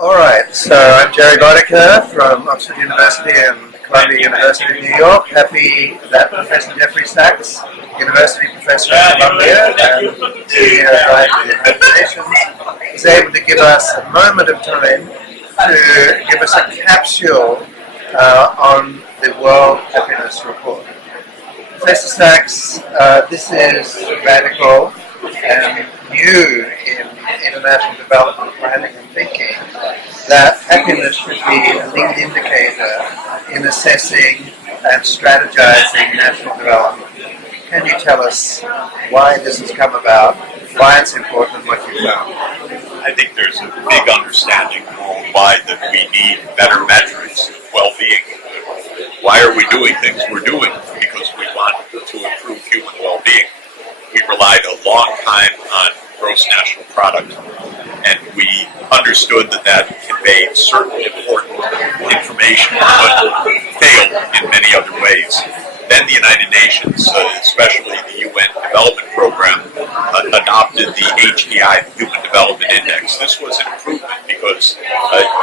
All right, so I'm Gerry Bodeker from Oxford University and Columbia University in New York. Happy that Professor Jeffrey Sachs, University Professor at Columbia and Senior Advisor in Investigations, is able to give us a moment of time to give us a capsule on the World Happiness Report. Professor Sachs, this is radical and new in international development planning and thinking, that happiness should be a lead indicator in assessing and strategizing national development. Can you tell us why this has come about, why it's important, and what you found? I think there's a big understanding worldwide that we need better metrics of well-being. Why are we doing things we're doing? Because we want to improve human well-being. We relied a long time on gross national product, and we understood that conveyed certain important information but failed in many other ways. Then the United Nations, especially the UN Development Program, adopted the HDI, the Human Development Index. This was an improvement because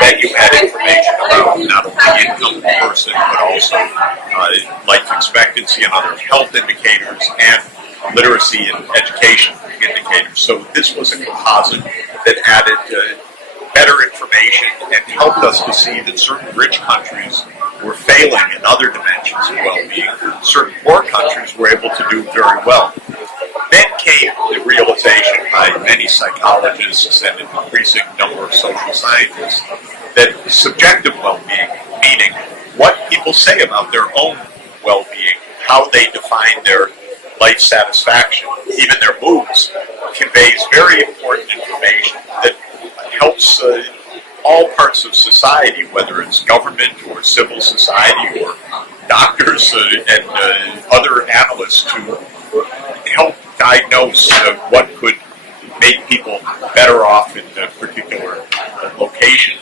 then you had information about not only income per person, but also life expectancy and other health indicators and literacy and education indicators. So this was a composite that added better information and helped us to see that certain rich countries were failing in other dimensions of well-being. Certain poor countries were able to do very well. Then came the realization by many psychologists and an increasing number of social scientists that subjective well-being, meaning what people say about their own well-being, how they define their life satisfaction, even their moods, conveys very important information that helps all parts of society, whether it's government or civil society or doctors and other analysts, to help diagnose what could make people better off in a particular location.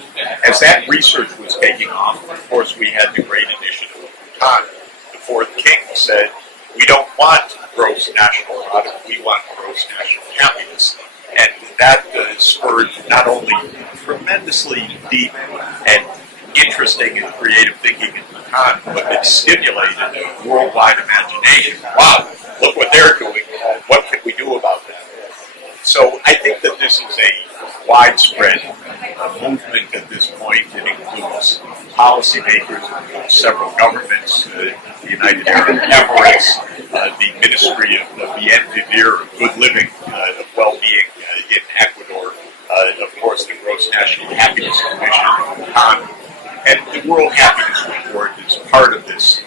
As that research was taking off, of course, we had the great initiative of Bhutan. The fourth king said, we don't want gross national product, we want gross national happiness. And that spurred not only tremendously deep and interesting and creative thinking in Bhutan, but it stimulated a worldwide imagination. Wow, look what they're doing. What can we do about that? So I think that this is a widespread movement at this point. It includes policymakers, it includes several governments, the United Arab Emirates, the Ministry of Bien Vivir, of Good Living, of Well-Being in Ecuador, of course the Gross National Happiness Commission in Bhutan, and the World Happiness Report is part of this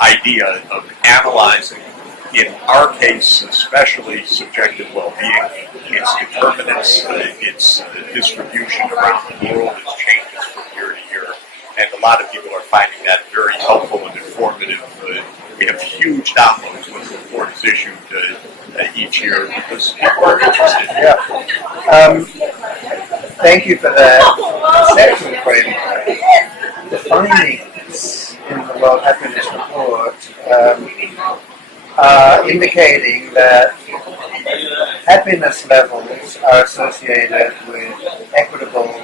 idea of analyzing, in our case, especially subjective well-being, its determinants, its distribution around the world, its changes from year to year, and a lot of people are finding that very helpful and informative. We have huge downloads when the report is issued each year because people are interested. Yeah. Thank you for that. Second question, the findings in the World Happiness Report indicating that happiness levels are associated with equitable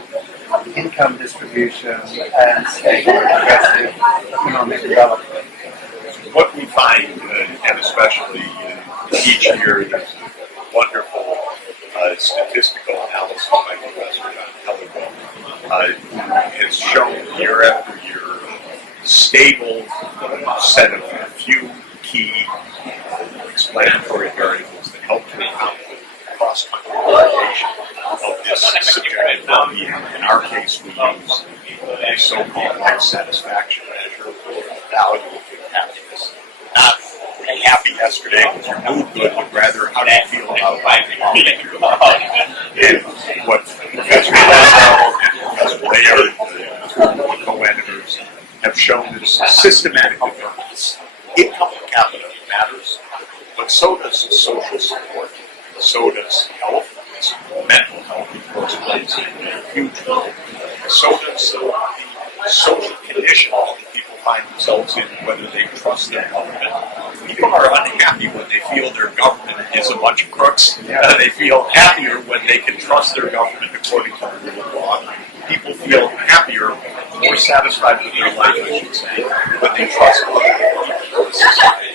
income distribution and stable and progressive economic development. What we find, and especially each year, there's a wonderful statistical analysis by Professor John Helliwell, who has shown year after year a stable set of a few key explanatory variables that help to account for the cross-country variation of this subjective well-being. In our case, we use a so-called life satisfaction measure for value of happiness. Not happy yesterday with your mood good, but rather how do you feel about life and what Professor Laszlo and Professor Bayer, the co-editors, have shown is systematic determinants. Income per capita matters, but so does social support, so does health, mental health, of course, plays a huge role. So does the social conditions that people find themselves in, whether they trust their government. People are unhappy when they feel their government is a bunch of crooks. They feel happier when they can trust their government according to the rule of law. people feel happier, more satisfied with their life, I should say, when they trust other people in society.